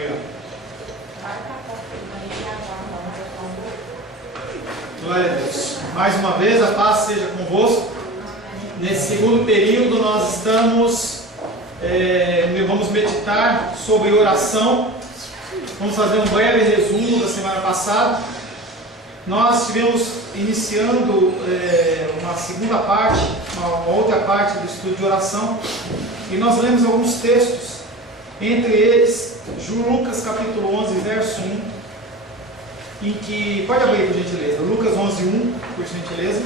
Obrigado. Glória a Deus. Mais uma vez, a paz seja convosco. Nesse segundo período, nós vamos meditar sobre oração. Vamos fazer um breve resumo da semana passada. Nós estivemos iniciando uma segunda parte, uma outra parte do estudo de oração, e nós lemos alguns textos, entre eles, Lucas capítulo 11, verso 1, em que, pode abrir por gentileza, Lucas 11, 1, por gentileza.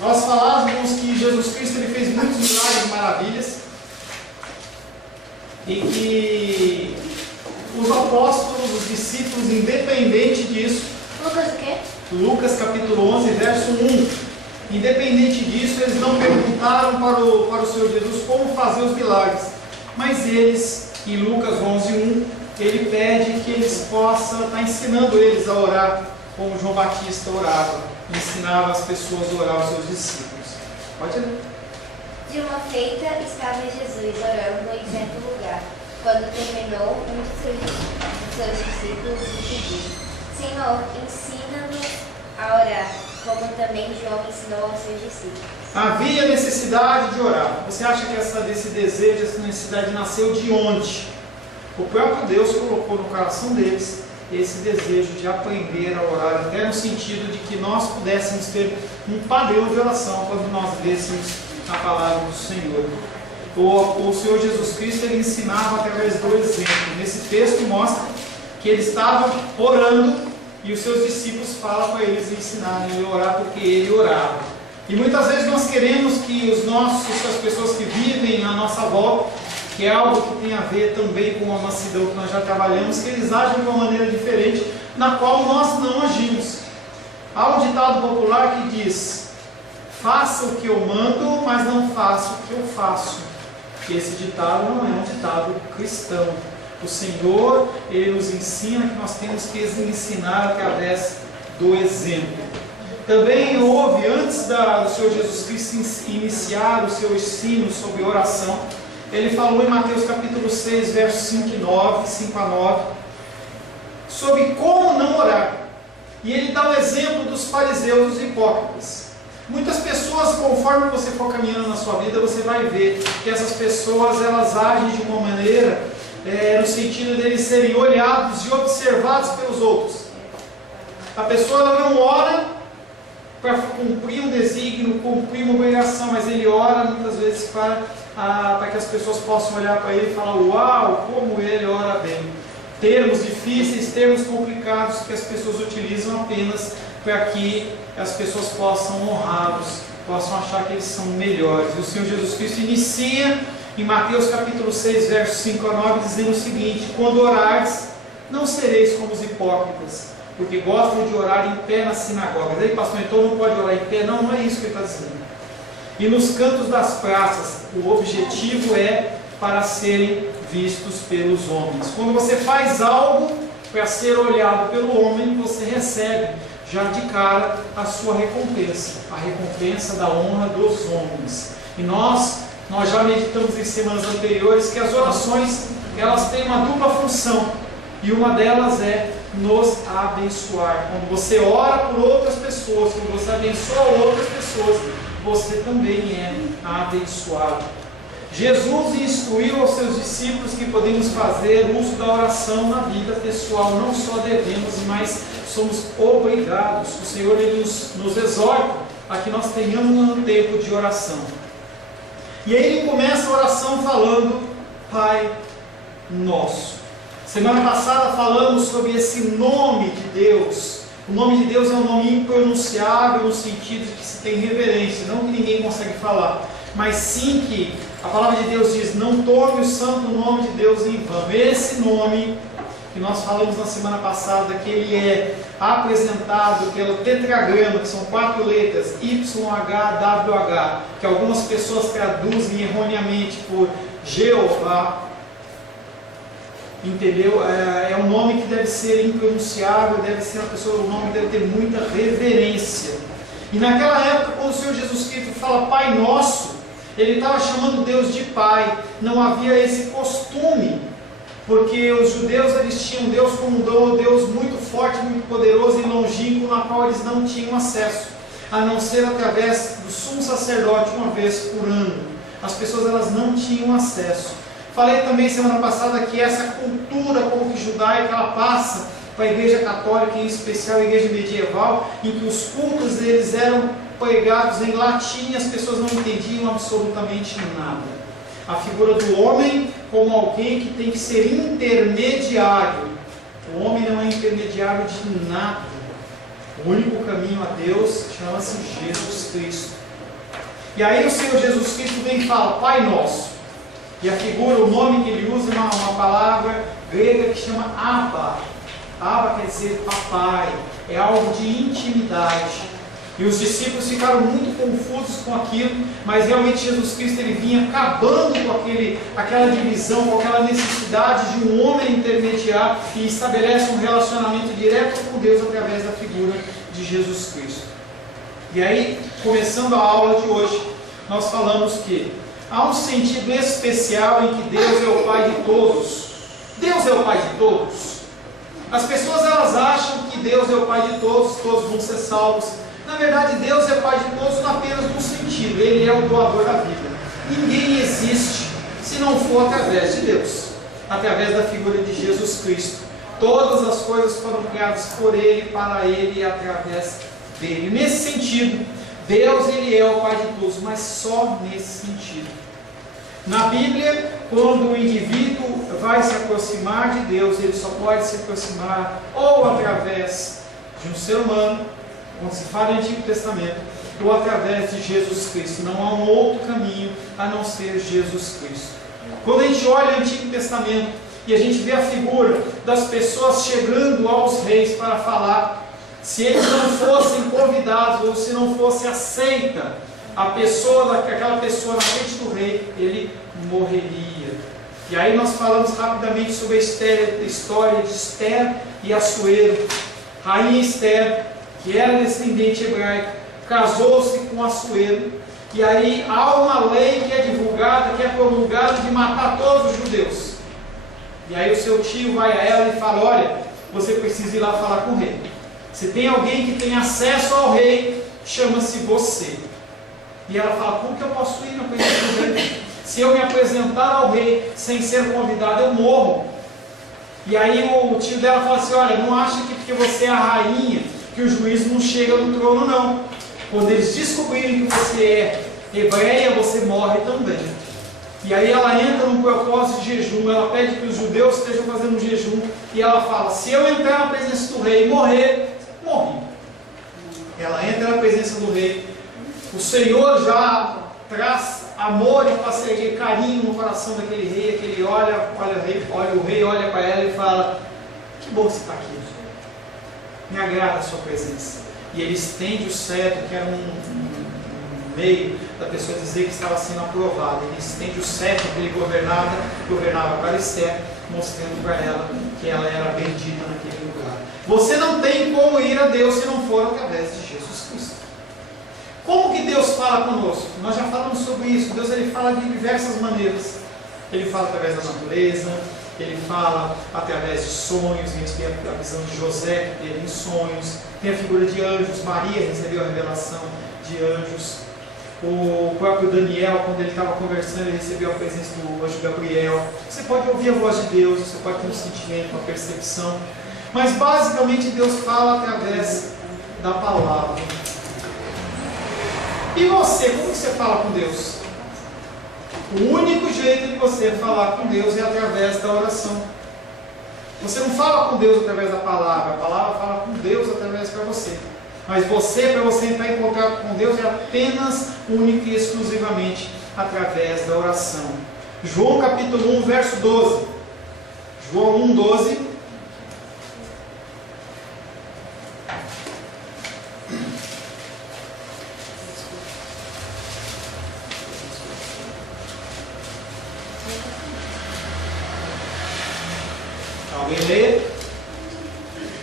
Nós falávamos que Jesus Cristo ele fez muitos milagres e maravilhas, e que os apóstolos, os discípulos, independente disso, Lucas o quê? Lucas capítulo 11, verso 1, independente disso, eles não perguntaram para o Senhor Jesus como fazer os milagres, mas eles, em Lucas 11, 1, ele pede que eles possam estar ensinando eles a orar, como João Batista orava, ensinava as pessoas a orar aos seus discípulos. Pode ler. De uma feita estava Jesus orando em certo lugar. Quando terminou, um de seus discípulos lhe pediu: Senhor, ensina-nos a orar, como também João ensinou aos seus discípulos. Havia necessidade de orar. Você acha que esse desejo, essa necessidade nasceu de onde? O próprio Deus colocou no coração deles esse desejo de aprender a orar, até no sentido de que nós pudéssemos ter um padrão de oração quando nós lêssemos a palavra do Senhor. O Senhor Jesus Cristo ele ensinava através do exemplo. Nesse texto mostra que ele estava orando e os seus discípulos falam para eles ensinarem ele a orar porque ele orava. E muitas vezes nós queremos que as pessoas que vivem à nossa volta, que é algo que tem a ver também com a mansidão que nós já trabalhamos, que eles agem de uma maneira diferente, na qual nós não agimos. Há um ditado popular que diz: faça o que eu mando, mas não faça o que eu faço. E esse ditado não é um ditado cristão. O Senhor, Ele nos ensina que nós temos que ensinar através do exemplo. Também houve, antes do Senhor Jesus Cristo iniciar o seu ensino sobre oração, Ele falou em Mateus capítulo 6, versos 5 a 9, sobre como não orar. E Ele dá o exemplo dos fariseus, dos hipócritas. Muitas pessoas, conforme você for caminhando na sua vida, você vai ver que essas pessoas, elas agem de uma maneira, no sentido de eles serem olhados e observados pelos outros. A pessoa ela não ora para cumprir um desígnio, cumprir uma obrigação, mas ele ora muitas vezes para que as pessoas possam olhar para ele e falar: uau, como ele ora bem. Termos difíceis, termos complicados que as pessoas utilizam apenas para que as pessoas possam honrá-los, possam achar que eles são melhores. E o Senhor Jesus Cristo inicia em Mateus capítulo 6, versos 5 a 9, dizendo o seguinte: quando orares, não sereis como os hipócritas, porque gostam de orar em pé nas sinagogas. Aí, pastor, então não pode orar em pé? Não, não é isso que ele está dizendo. E nos cantos das praças, o objetivo é para serem vistos pelos homens. Quando você faz algo para ser olhado pelo homem, você recebe já de cara a sua recompensa, a recompensa da honra dos homens. E nós já meditamos em semanas anteriores que as orações, elas têm uma dupla função, e uma delas é nos abençoar. Quando você ora por outras pessoas, quando você abençoa outras pessoas, você também é abençoado. Jesus instruiu aos seus discípulos que podemos fazer uso da oração na vida pessoal. Não só devemos, mas somos obrigados. O Senhor ele nos exorta a que nós tenhamos um tempo de oração. E aí ele começa a oração falando: Pai Nosso. Semana passada falamos sobre esse nome de Deus. O nome de Deus é um nome impronunciável no sentido de que se tem reverência, não que ninguém consegue falar, mas sim que a palavra de Deus diz: não tome o santo nome de Deus em vão. Esse nome que nós falamos na semana passada, que ele é apresentado pelo tetragrama, que são 4 letras, YHWH, que algumas pessoas traduzem erroneamente por Jeová. Entendeu? É um nome que deve ser impronunciável, deve ser uma pessoa, um nome que deve ter muita reverência. E naquela época, quando o Senhor Jesus Cristo fala Pai Nosso, ele estava chamando Deus de Pai. Não havia esse costume porque os judeus eles tinham Deus como um Deus muito forte, muito poderoso e longínquo, na qual eles não tinham acesso, a não ser através do sumo sacerdote uma vez por ano. As pessoas elas não tinham acesso. Falei também semana passada que essa cultura como que judaica ela passa para a igreja católica, em especial a igreja medieval, em que os cultos eles eram pregados em latim e as pessoas não entendiam absolutamente nada. A figura do homem como alguém que tem que ser intermediário. O homem não é intermediário de nada. O único caminho a Deus chama-se Jesus Cristo. E aí o Senhor Jesus Cristo vem e fala, Pai Nosso. E a figura, o nome que ele usa é uma palavra grega que chama Abba. Abba quer dizer papai. É algo de intimidade. E os discípulos ficaram muito confusos com aquilo, mas realmente Jesus Cristo ele vinha acabando com aquela divisão, com aquela necessidade de um homem intermediário e estabelece um relacionamento direto com Deus através da figura de Jesus Cristo. E aí, começando a aula de hoje, nós falamos que há um sentido especial em que Deus é o Pai de todos. Deus é o Pai de todos. As pessoas elas acham que Deus é o Pai de todos, todos vão ser salvos. Na verdade, Deus é Pai de todos apenas num sentido, Ele é o doador da vida. Ninguém existe se não for através de Deus, através da figura de Jesus Cristo. Todas as coisas foram criadas por Ele, para Ele e através dele. Nesse sentido, Deus Ele é o Pai de todos, mas só nesse sentido. Na Bíblia, quando o indivíduo vai se aproximar de Deus, ele só pode se aproximar ou através de um ser humano, quando se fala em Antigo Testamento, ou através de Jesus Cristo. Não há um outro caminho a não ser Jesus Cristo. Quando a gente olha o Antigo Testamento e a gente vê a figura das pessoas chegando aos reis para falar, se eles não fossem convidados ou se não fosse aceita aquela pessoa na frente do rei, ele morreria. E aí nós falamos rapidamente sobre a história de Esther e Assuero. Rainha Esther, que era descendente hebraica, casou-se com Assuero, e aí há uma lei que é divulgada, que é promulgada de matar todos os judeus. E aí o seu tio vai a ela e fala, olha, você precisa ir lá falar com o rei. Se tem alguém que tem acesso ao rei, chama-se você. E ela fala, como que eu posso ir na presença do rei? Se eu me apresentar ao rei sem ser convidado, eu morro. E aí o tio dela fala assim, olha, não acha que porque você é a rainha, que o juiz não chega no trono, não. Quando eles descobrirem que você é hebreia, você morre também. E aí ela entra num propósito de jejum, ela pede que os judeus estejam fazendo um jejum, e ela fala, se eu entrar na presença do rei e morrer, morri. Ela entra na presença do rei, o Senhor já traz amor e parceria, carinho no coração daquele rei, que ele olha o rei olha para ela e fala, que bom você está aqui. Me agrada a sua presença. E ele estende o cetro, que era um meio da pessoa dizer que estava sendo aprovada. Ele estende o cetro que ele governava para Esther, mostrando para ela que ela era bendita naquele lugar. Você não tem como ir a Deus se não for através de Jesus Cristo. Como que Deus fala conosco? Nós já falamos sobre isso. Deus ele fala de diversas maneiras. Ele fala através da natureza, ele fala através de sonhos. A gente tem a visão de José, que teve em sonhos. Tem a figura de anjos. Maria recebeu a revelação de anjos. O próprio Daniel, quando ele estava conversando, ele recebeu a presença do anjo Gabriel. Você pode ouvir a voz de Deus, você pode ter um sentimento, uma percepção. Mas basicamente Deus fala através da palavra. E você, como que você fala com Deus? O único jeito de você falar com Deus é através da oração. Você não fala com Deus através da palavra, a palavra fala com Deus através para você. Mas você, para você entrar em contato com Deus, é apenas, única e exclusivamente através da oração. João capítulo 1, verso 12. João 1, 12. Alguém lê?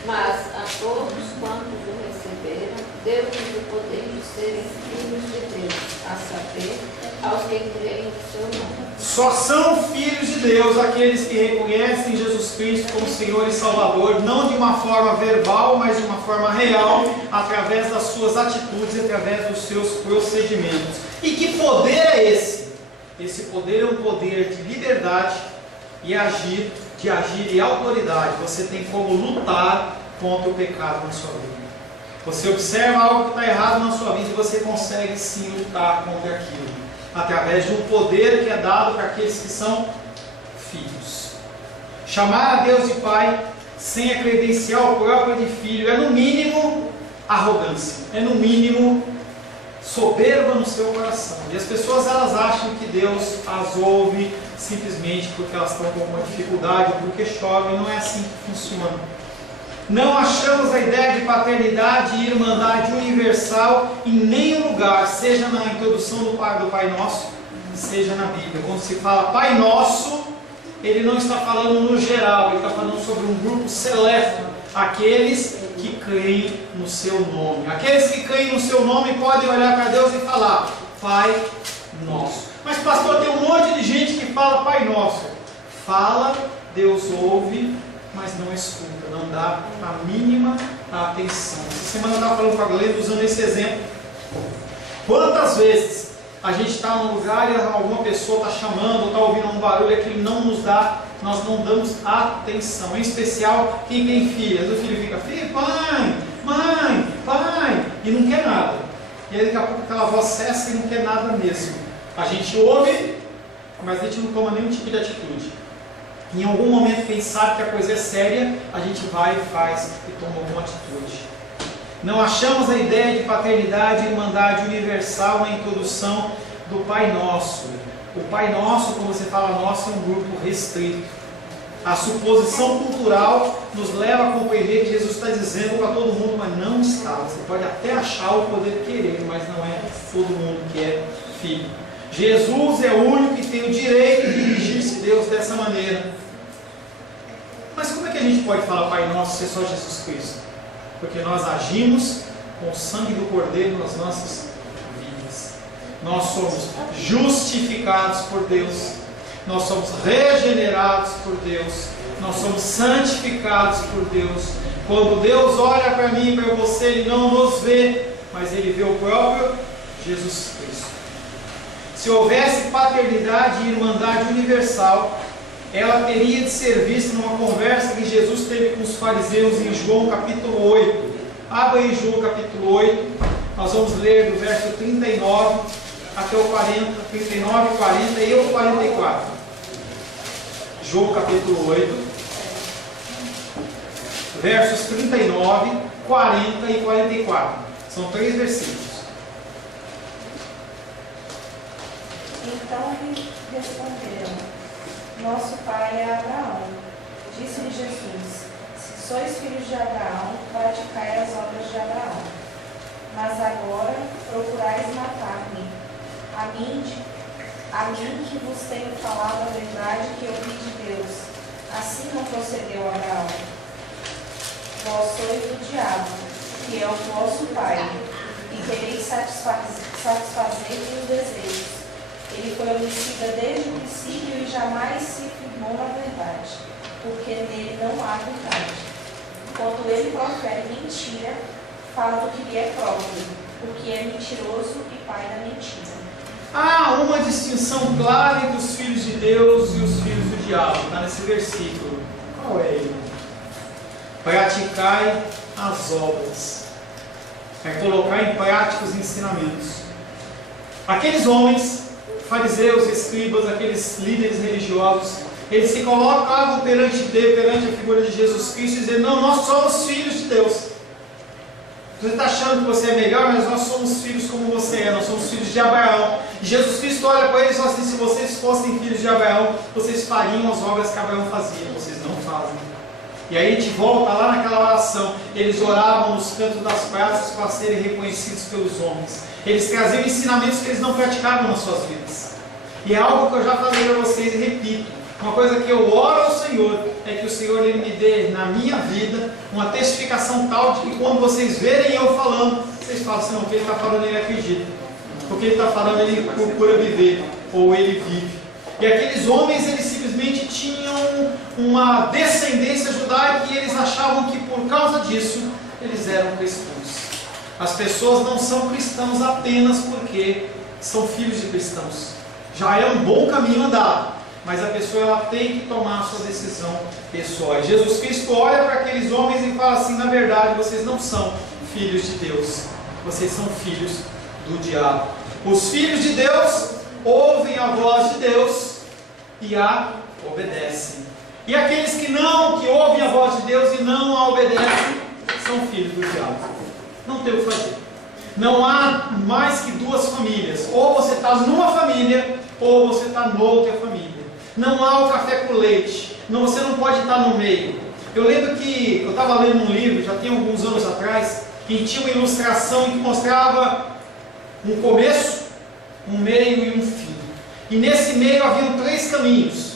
Mas a todos quantos o receberam, deu-lhes o poder de serem filhos de Deus, a saber, aos que creem no seu nome. Só são filhos de Deus aqueles que reconhecem Jesus Cristo como Senhor e Salvador, não de uma forma verbal, mas de uma forma real, através das suas atitudes, através dos seus procedimentos. E que poder é esse? Esse poder é um poder de liberdade e de agir e autoridade. Você tem como lutar contra o pecado na sua vida. Você observa algo que está errado na sua vida e você consegue sim lutar contra aquilo, através de um poder que é dado para aqueles que são filhos. Chamar a Deus de Pai sem a credencial própria de filho é no mínimo arrogância, é no mínimo soberba no seu coração. E as pessoas elas acham que Deus as ouve simplesmente porque elas estão com alguma dificuldade, porque chove. Não é assim que funciona. Não achamos a ideia de paternidade e irmandade universal em nenhum lugar, seja na introdução do Pai Nosso, seja na Bíblia. Quando se fala Pai Nosso, ele não está falando no geral, ele está falando sobre um grupo seleto, aqueles que creem no seu nome. Aqueles que creem no seu nome podem olhar para Deus e falar Pai Nosso. Mas pastor, tem um monte de gente que fala Pai Nosso. Fala, Deus ouve, mas não escuta, não dá a mínima atenção. Essa semana eu estava falando com a Glenda usando esse exemplo. Quantas vezes a gente está num lugar e alguma pessoa está chamando, está ouvindo um barulho que nós não damos atenção. Em especial quem tem filhas. O filho fica, filho, pai, mãe, pai, e não quer nada. E aí daqui a pouco aquela voz cessa e não quer nada mesmo. A gente ouve, mas a gente não toma nenhum tipo de atitude. Em algum momento, quem sabe que a coisa é séria, a gente vai e faz e toma alguma atitude. Não achamos a ideia de paternidade e irmandade universal na introdução do Pai Nosso. O Pai Nosso, quando você fala nosso, é um grupo restrito. A suposição cultural nos leva a compreender que Jesus está dizendo para todo mundo, mas não está. Você pode até achar o poder querer, mas não é todo mundo que é filho. Jesus é o único que tem o direito de dirigir-se a Deus dessa maneira. Mas como é que a gente pode falar Pai Nosso se é só Jesus Cristo? Porque nós agimos com o sangue do Cordeiro nas nossas vidas. Nós somos justificados por Deus. Nós somos regenerados por Deus. Nós somos santificados por Deus. Quando Deus olha para mim e para você, Ele não nos vê, mas Ele vê o próprio Jesus Cristo. Se houvesse paternidade e irmandade universal, ela teria de ser vista numa conversa que Jesus teve com os fariseus em João capítulo 8. Abra em João capítulo 8, nós vamos ler do verso 39 até o 40, 39, 40 e o 44. João capítulo 8, versos 39, 40 e 44. São 3 versículos. Então lhe responderam: Nosso pai é Abraão. Disse-lhe Jesus: Se sois filhos de Abraão, praticai as obras de Abraão. Mas agora procurais matar-me, a mim que vos tenho falado a verdade que ouvi de Deus. Assim não procedeu Abraão. Vós sois do diabo, que é o vosso pai, e quereis satisfazer-lhe os desejos. Ele foi homicida desde o princípio e jamais se firmou na verdade, porque nele não há verdade. Quando ele profere mentira, fala do que lhe é próprio, porque é mentiroso e pai da mentira. Há uma distinção clara entre os filhos de Deus e os filhos do diabo. Está nesse versículo. Qual é ele? Praticai as obras. É colocar em prática os ensinamentos. Aqueles homens, fariseus, escribas, aqueles líderes religiosos, eles se colocavam perante Deus, perante a figura de Jesus Cristo, e diziam: não, nós somos filhos de Deus. Você está achando que você é melhor, mas nós somos filhos como você é, nós somos filhos de Abraão. E Jesus Cristo olha para eles e fala assim: se vocês fossem filhos de Abraão, vocês fariam as obras que Abraão fazia, vocês não fazem. E aí a gente volta lá naquela oração. Eles oravam nos cantos das praças para serem reconhecidos pelos homens. Eles traziam ensinamentos que eles não praticavam nas suas vidas. E é algo que eu já falei para vocês e repito: Uma coisa que eu oro ao Senhor é que o Senhor ele me dê na minha vida uma testificação tal de que quando vocês verem eu falando, vocês falam assim, não, o que ele está falando ele acredita. O que ele está falando ele procura viver, ou ele vive. E aqueles homens, eles simplesmente tinham uma descendência judaica e eles achavam que por causa disso, eles eram cristãos. As pessoas não são cristãos apenas porque são filhos de cristãos. Já é um bom caminho andado, mas a pessoa ela tem que tomar a sua decisão pessoal. E Jesus Cristo olha para aqueles homens e fala assim, na verdade, vocês não são filhos de Deus, vocês são filhos do diabo. Os filhos de Deus ouvem a voz de Deus e a obedecem. E aqueles que ouvem a voz de Deus e não a obedecem, são filhos do diabo. Não tem o que fazer. Não há mais que duas famílias. Ou você está numa família, ou você está noutra família. Não há o café com leite. Não, você não pode estar no meio. Eu lembro que eu estava lendo um livro, já tem alguns anos atrás, que tinha uma ilustração que mostrava um começo, um meio e um fim. E nesse meio haviam 3 caminhos.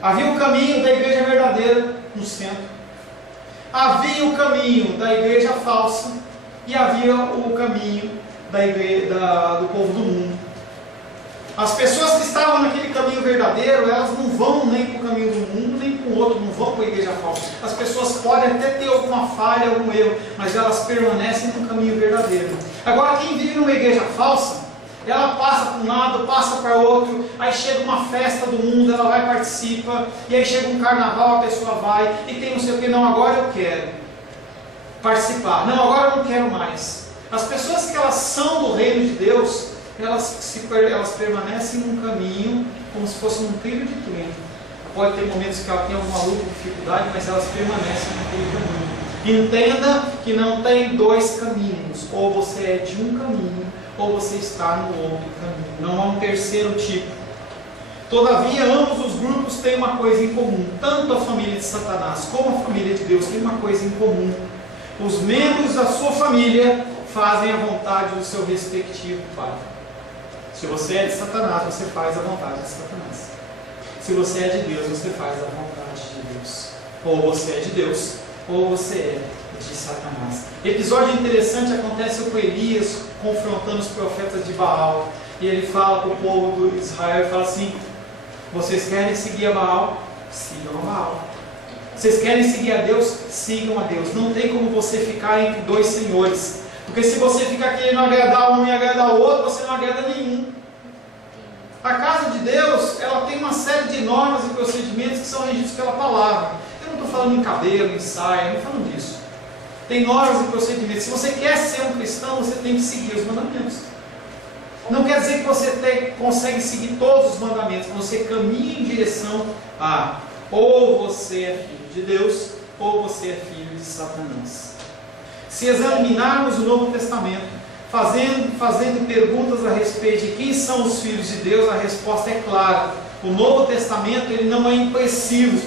Havia o caminho da igreja verdadeira no centro. Havia o caminho da igreja falsa. E havia o caminho da igreja, do povo do mundo. As pessoas que estavam naquele caminho verdadeiro, elas não vão nem para o caminho do mundo, nem para o outro, não vão para a igreja falsa. As pessoas podem até ter alguma falha, algum erro, mas elas permanecem no caminho verdadeiro. Agora, quem vive numa igreja falsa, ela passa para um lado, passa para outro, aí chega uma festa do mundo, ela vai participar, e aí chega um carnaval, a pessoa vai, e tem não sei o que, não, agora eu quero participar, não, agora eu não quero mais. As pessoas que elas são do reino de Deus, elas permanecem num caminho, como se fosse num trilho de trem. Pode ter momentos que ela tem alguma luta, dificuldade, mas elas permanecem naquele caminho. Entenda que não tem 2 caminhos, ou você é de um caminho, ou você está no outro caminho. Não há um terceiro tipo. Todavia, ambos os grupos têm uma coisa em comum. Tanto a família de Satanás como a família de Deus têm uma coisa em comum. Os membros da sua família fazem a vontade do seu respectivo pai. Se você é de Satanás, você faz a vontade de Satanás. Se você é de Deus, você faz a vontade de Deus. Ou você é de Deus, ou você é de Satanás. Episódio interessante acontece com Elias confrontando os profetas de Baal. E ele fala para o povo de Israel e fala assim: vocês querem seguir a Baal? Sigam a Baal. Vocês querem seguir a Deus? Sigam a Deus. Não tem como você ficar entre 2 senhores. Porque se você ficar querendo agradar um e agradar o outro, você não agrada nenhum. A casa de Deus, ela tem uma série de normas e procedimentos que são regidos pela palavra. Eu não estou falando em cabelo, em saia, não estou falando disso. Tem normas e procedimentos. Se você quer ser um cristão, você tem que seguir os mandamentos. Não quer dizer que você consegue seguir todos os mandamentos. Você caminha em direção a ou você é filho de Deus, ou você é filho de Satanás. Se examinarmos o Novo Testamento, fazendo perguntas a respeito de quem são os filhos de Deus, a resposta é clara. O Novo Testamento ele não é impressivo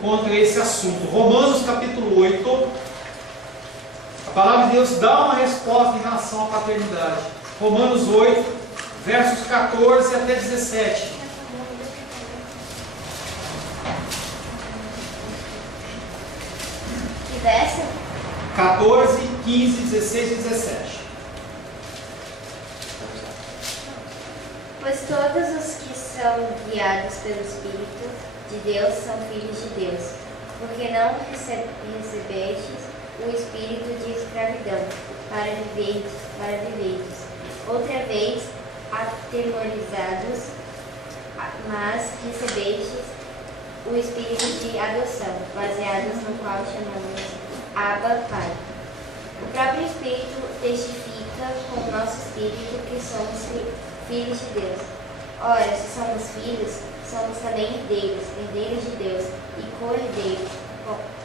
contra esse assunto. Romanos capítulo 8, a palavra de Deus dá uma resposta em relação à paternidade. Romanos 8, versos 14 até 17. Verso 14, 15, 16 e 17. Pois todos os que são guiados pelo Espírito de Deus são filhos de Deus, porque não recebestes o espírito de escravidão para viverdes outra vez atemorizados, mas recebestes o espírito de adoção, baseados no qual chamamos Abba, Pai. O próprio Espírito testifica com o nosso espírito que somos filhos de Deus. Ora, se somos filhos, somos também herdeiros de Deus e co-herdeiros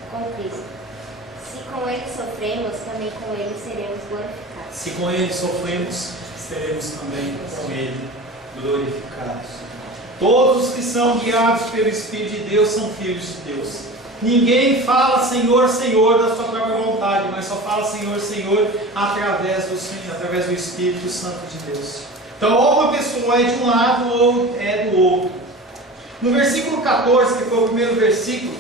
com Cristo. Se com Ele sofremos, também com Ele seremos glorificados. Se com Ele sofremos, seremos também com Ele glorificados. Todos os que são guiados pelo Espírito de Deus são filhos de Deus. Ninguém fala Senhor, Senhor da sua própria vontade, mas só fala Senhor, Senhor através do Espírito Santo de Deus. Então, ou uma pessoa é de um lado ou é do outro. No versículo 14, que foi o primeiro versículo,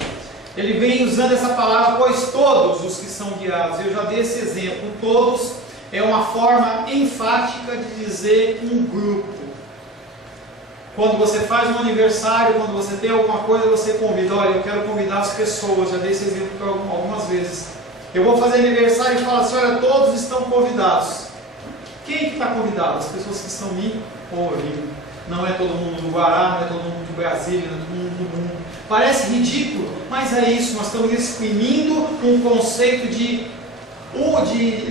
ele vem usando essa palavra, pois todos os que são guiados. Eu já dei esse exemplo. Todos é uma forma enfática de dizer um grupo. Quando você faz um aniversário, quando você tem alguma coisa, você convida. Olha, eu quero convidar as pessoas. Já dei esse exemplo algumas vezes. Eu vou fazer aniversário e falo assim, olha, todos estão convidados. Quem que está convidado? As pessoas que estão me ouvindo. Não é todo mundo do Guará, não é todo mundo de Brasília, não é todo mundo do mundo. Parece ridículo, mas é isso. Nós estamos exprimindo um conceito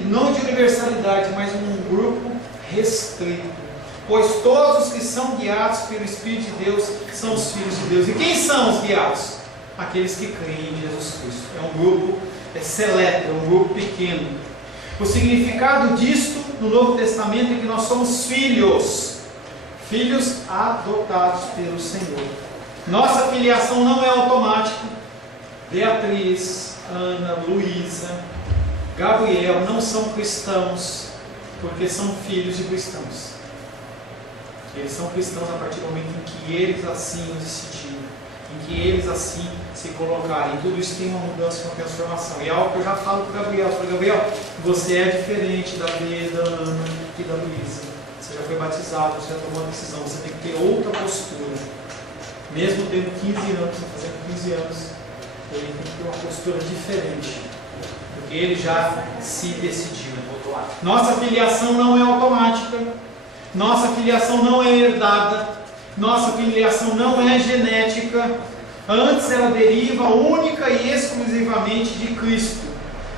não de universalidade, mas um grupo restrito. Pois todos os que são guiados pelo Espírito de Deus são os filhos de Deus. E quem são os guiados? Aqueles que creem em Jesus Cristo. É um grupo seleto, é um grupo pequeno. O significado disto no Novo Testamento é que nós somos filhos adotados pelo Senhor. Nossa filiação não é automática. Beatriz, Ana, Luísa, Gabriel não são cristãos porque são filhos de cristãos. Eles são cristãos a partir do momento em que eles assim o decidiram, em que eles assim se colocarem. Tudo isso tem uma mudança, uma transformação. E é algo que eu já falo para o Gabriel. Eu falo, Gabriel, você é diferente da Bia, da Ana e da Luísa. Você já foi batizado, você já tomou uma decisão. Você tem que ter outra postura. Mesmo tendo 15 anos, fazendo 15 anos, ele tem que ter uma postura diferente. Porque ele já se decidiu. Nossa filiação não é automática. Nossa filiação não é herdada. Nossa filiação não é genética. Antes ela deriva única e exclusivamente de Cristo.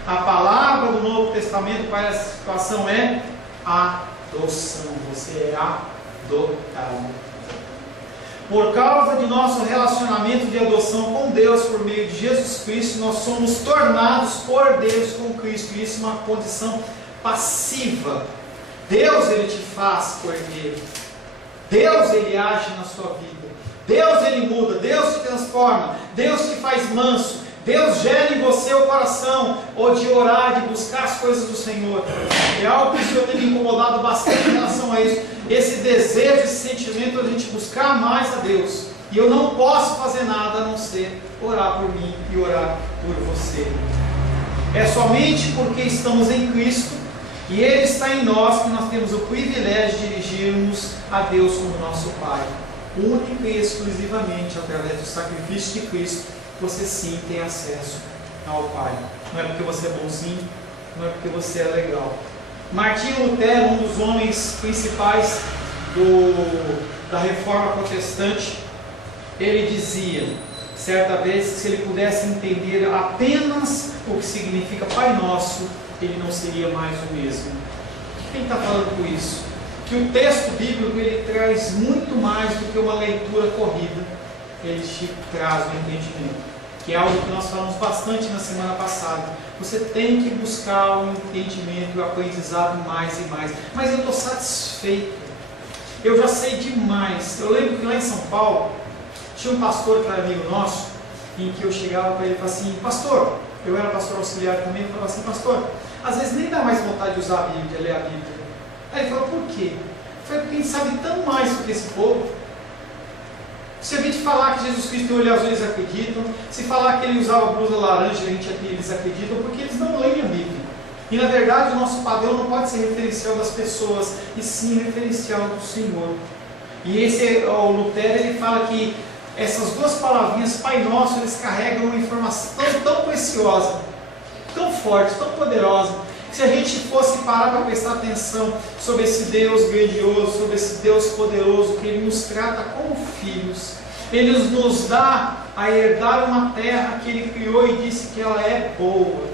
A palavra do Novo Testamento para essa situação é adoção. Você é adotado. Por causa de nosso relacionamento de adoção com Deus por meio de Jesus Cristo, nós somos tornados cordeiros com Cristo. E isso é uma condição passiva. Deus, ele te faz cordeiro. Deus, ele age na sua vida. Deus, ele muda. Deus te transforma. Deus te faz manso. Deus gera em você o coração ou de orar, de buscar as coisas do Senhor. É algo que o Senhor tem me incomodado bastante em relação a isso. Esse desejo, esse sentimento de a gente buscar mais a Deus. E eu não posso fazer nada a não ser orar por mim e orar por você. É somente porque estamos em Cristo e Ele está em nós que nós temos o privilégio de dirigirmos a Deus como nosso Pai. Única e exclusivamente através do sacrifício de Cristo, você sim tem acesso ao Pai. Não é porque você é bonzinho, não é porque você é legal. Martinho Lutero, um dos homens principais da Reforma Protestante, ele dizia, certa vez, que se ele pudesse entender apenas o que significa Pai Nosso, ele não seria mais o mesmo. Quem está falando com isso? Que o texto bíblico ele traz muito mais do que uma leitura corrida. Ele te traz o entendimento, que é algo que nós falamos bastante na semana passada. Você tem que buscar o entendimento e o aprendizado mais e mais. Mas eu estou satisfeito. Eu já sei demais. Eu lembro que lá em São Paulo tinha um pastor que era amigo nosso, em que eu chegava para ele e falava assim, pastor, eu era pastor auxiliar também, eu falava assim, pastor, às vezes nem dá mais vontade de usar a Bíblia, de ler a Bíblia. Aí ele falou, por quê? Foi porque a gente sabe tão mais do que esse povo. Se a gente falar que Jesus Cristo tem olho azul, eles acreditam. Se falar que ele usava blusa laranja, eles acreditam, porque eles não leem a Bíblia. E na verdade o nosso padrão não pode ser referencial das pessoas, e sim referencial do Senhor. E o Lutero, ele fala que essas duas palavrinhas, Pai Nosso, eles carregam uma informação tão preciosa, tão forte, tão poderosa, que se a gente fosse parar para prestar atenção sobre esse Deus grandioso, sobre esse Deus poderoso, que Ele nos trata como filhos, Ele nos dá a herdar uma terra que Ele criou e disse que ela é boa.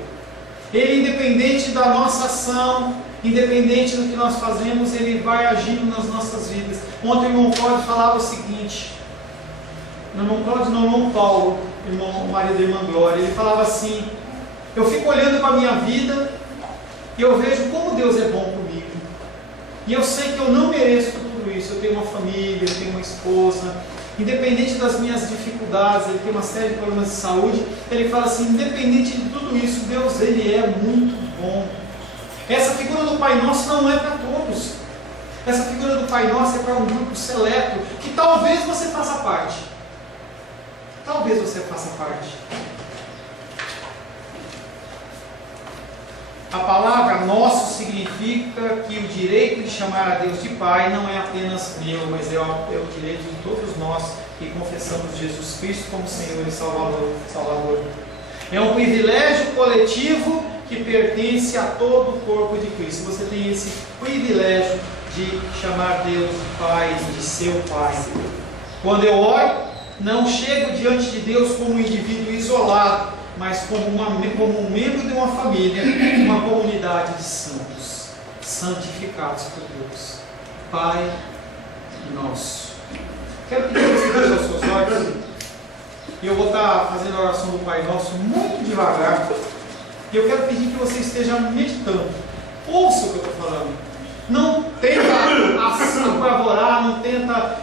Ele, independente da nossa ação, independente do que nós fazemos, Ele vai agindo nas nossas vidas. Ontem o irmão Cláudio falava o seguinte, irmão Paulo, irmão marido da irmã Glória, ele falava assim, eu fico olhando para a minha vida e eu vejo como Deus é bom comigo. E eu sei que eu não mereço tudo isso. Eu tenho uma família, eu tenho uma esposa. Independente das minhas dificuldades, ele tem uma série de problemas de saúde. Ele fala assim, independente de tudo isso, Deus ele é muito bom. Essa figura do Pai Nosso não é para todos. Essa figura do Pai Nosso é para um grupo seleto, que talvez você faça parte. talvez você faça parte. A palavra nosso significa que o direito de chamar a Deus de Pai não é apenas meu, mas é o direito de todos nós que confessamos Jesus Cristo como Senhor e Salvador. É um privilégio coletivo que pertence a todo o corpo de Cristo. Você tem esse privilégio de chamar Deus de Pai, de seu Pai. Quando eu oro, não chego diante de Deus como um indivíduo isolado, mas como um membro de uma família, uma comunidade de santos, santificados por Deus. Pai nosso. Quero pedir que você feche os seus olhos. E eu vou estar fazendo a oração do Pai Nosso muito devagar. E eu quero pedir que você esteja meditando. Ouça o que eu estou falando. Não tenta apavorar, não tenta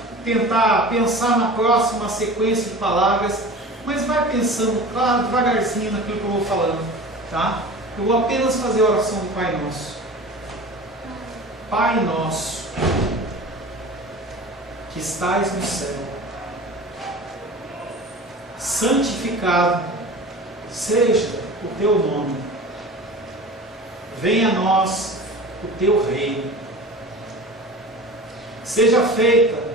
pensar na próxima sequência de palavras, mas vai pensando, claro, devagarzinho naquilo que eu vou falando, tá? Eu vou apenas fazer a oração do Pai Nosso. Pai Nosso, que estais no céu, santificado seja o teu nome. Venha a nós o teu reino. Seja feita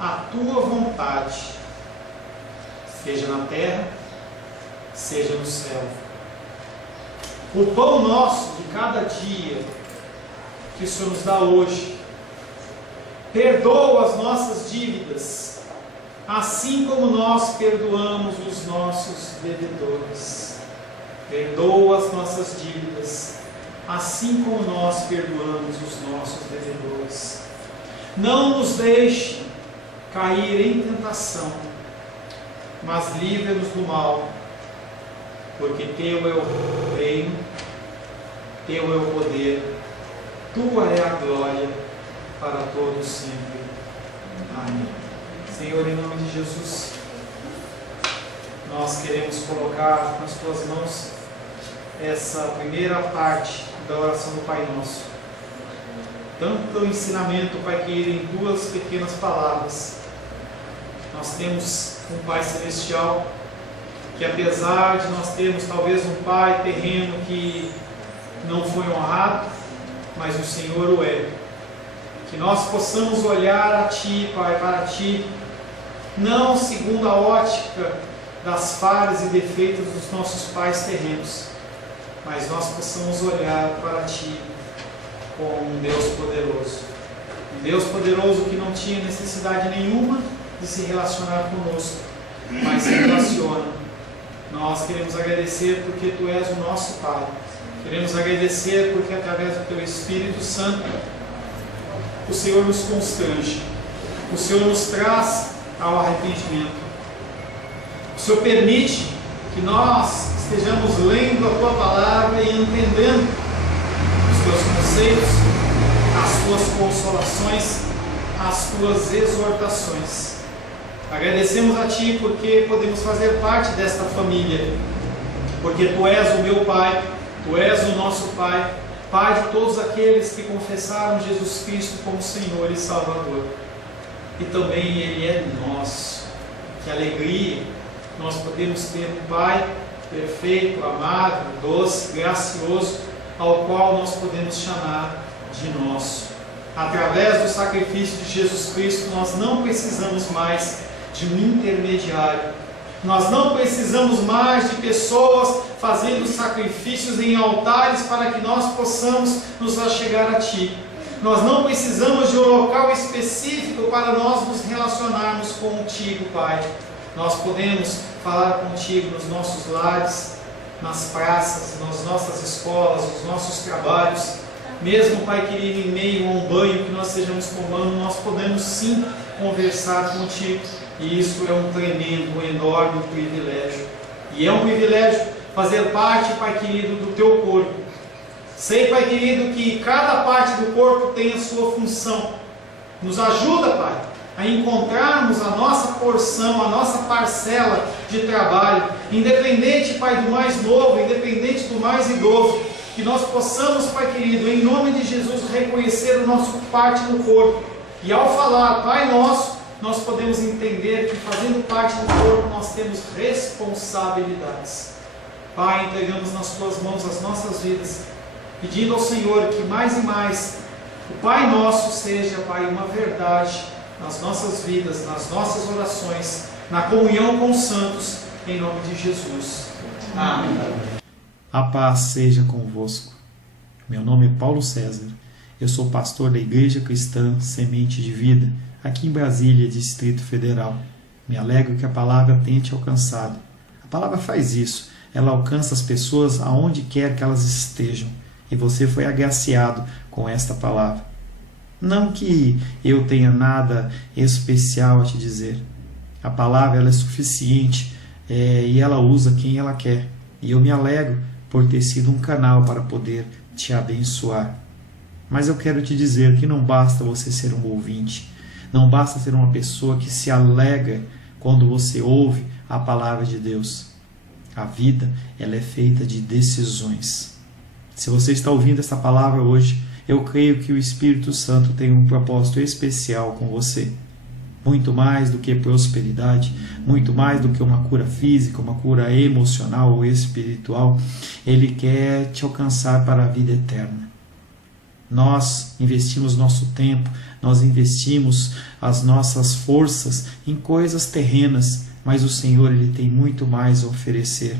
a tua vontade, seja na terra, seja no céu. O pão nosso de cada dia que o Senhor nos dá hoje, perdoa as nossas dívidas, assim como nós perdoamos os nossos devedores. Perdoa as nossas dívidas, assim como nós perdoamos os nossos devedores. Não nos deixe cair em tentação, mas livra-nos do mal, porque teu é o reino, teu é o poder, tua é a glória para todos sempre. Amém. Senhor, em nome de Jesus, nós queremos colocar nas tuas mãos essa primeira parte da oração do Pai Nosso. Tanto o ensinamento, Pai querido, em duas pequenas palavras. Nós temos um Pai Celestial que, apesar de nós termos talvez um Pai terreno que não foi honrado, mas o Senhor o é. Que nós possamos olhar a Ti, Pai, para Ti, não segundo a ótica das falhas e defeitos dos nossos pais terrenos, mas nós possamos olhar para Ti como um Deus poderoso. Um Deus poderoso que não tinha necessidade nenhuma de se relacionar conosco, mas se relaciona. Nós queremos agradecer porque Tu és o nosso Pai. Queremos agradecer porque através do Teu Espírito Santo o Senhor nos constrange, o Senhor nos traz ao arrependimento. O Senhor permite que nós estejamos lendo a Tua palavra e entendendo os Teus conceitos, as Tuas consolações, as Tuas exortações. Agradecemos a Ti porque podemos fazer parte desta família, porque Tu és o meu Pai, Tu és o nosso Pai, Pai de todos aqueles que confessaram Jesus Cristo como Senhor e Salvador. E também Ele é nosso. Que alegria nós podemos ter um Pai perfeito, amável, doce, gracioso, ao qual nós podemos chamar de nosso. Através do sacrifício de Jesus Cristo, nós não precisamos mais de um intermediário. Nós não precisamos mais de pessoas fazendo sacrifícios em altares para que nós possamos nos achegar a Ti. Nós não precisamos de um local específico para nós nos relacionarmos contigo, Pai. Nós podemos falar contigo nos nossos lares, nas praças, nas nossas escolas, nos nossos trabalhos. Mesmo, Pai querido, em meio a um banho que nós estejamos tomando, nós podemos sim conversar contigo. E isso é um tremendo, um enorme privilégio. E é um privilégio fazer parte, Pai querido, do Teu corpo. Sei, Pai querido, que cada parte do corpo tem a sua função. Nos ajuda, Pai, a encontrarmos a nossa porção, a nossa parcela de trabalho, independente, Pai, do mais novo, independente do mais idoso, que nós possamos, Pai querido, em nome de Jesus, reconhecer o nosso parte no corpo. E ao falar, Pai nosso, nós podemos entender que, fazendo parte do corpo, nós temos responsabilidades. Pai, entregamos nas Tuas mãos as nossas vidas, pedindo ao Senhor que mais e mais o Pai Nosso seja, Pai, uma verdade nas nossas vidas, nas nossas orações, na comunhão com os santos, em nome de Jesus. Amém. A paz seja convosco. Meu nome é Paulo César. Eu sou pastor da Igreja Cristã Semente de Vida, aqui em Brasília, Distrito Federal. Me alegro que a palavra tenha te alcançado. A palavra faz isso. Ela alcança as pessoas aonde quer que elas estejam. E você foi agraciado com esta palavra. Não que eu tenha nada especial a te dizer. A palavra ela é suficiente e ela usa quem ela quer. E eu me alegro por ter sido um canal para poder te abençoar. Mas eu quero te dizer que não basta você ser um ouvinte. Não basta ser uma pessoa que se alegra quando você ouve a palavra de Deus. A vida ela é feita de decisões. Se você está ouvindo esta palavra hoje, eu creio que o Espírito Santo tem um propósito especial com você. Muito mais do que prosperidade, muito mais do que uma cura física, uma cura emocional ou espiritual, Ele quer te alcançar para a vida eterna. Nós investimos nosso tempo, nós investimos as nossas forças em coisas terrenas, mas o Senhor ele tem muito mais a oferecer.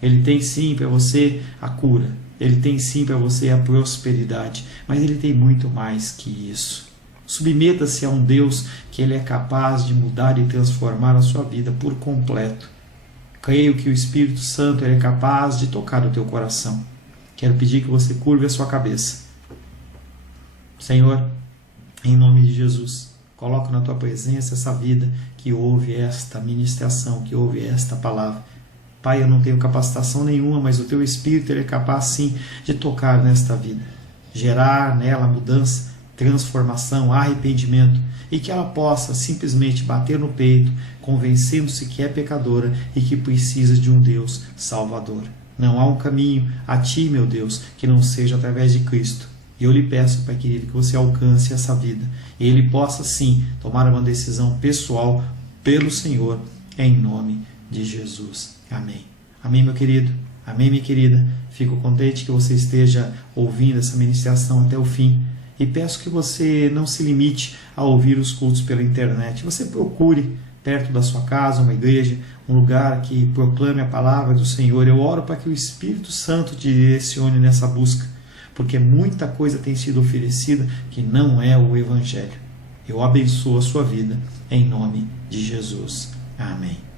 Ele tem sim para você a cura, Ele tem sim para você a prosperidade, mas Ele tem muito mais que isso. Submeta-se a um Deus que Ele é capaz de mudar e transformar a sua vida por completo. Creio que o Espírito Santo ele é capaz de tocar o teu coração. Quero pedir que você curve a sua cabeça. Senhor, em nome de Jesus, coloco na Tua presença essa vida que ouve esta ministração, que ouve esta palavra. Pai, eu não tenho capacitação nenhuma, mas o Teu Espírito ele é capaz sim de tocar nesta vida, gerar nela mudança, transformação, arrependimento, e que ela possa simplesmente bater no peito, convencendo-se que é pecadora e que precisa de um Deus salvador. Não há um caminho a Ti, meu Deus, que não seja através de Cristo. E eu lhe peço, Pai querido, que você alcance essa vida e ele possa sim tomar uma decisão pessoal pelo Senhor, em nome de Jesus. Amém. Amém, meu querido. Amém, minha querida. Fico contente que você esteja ouvindo essa ministração até o fim. E peço que você não se limite a ouvir os cultos pela internet. Você procure perto da sua casa uma igreja, um lugar que proclame a palavra do Senhor. Eu oro para que o Espírito Santo te direcione nessa busca, porque muita coisa tem sido oferecida que não é o Evangelho. Eu abençoo a sua vida em nome de Jesus. Amém.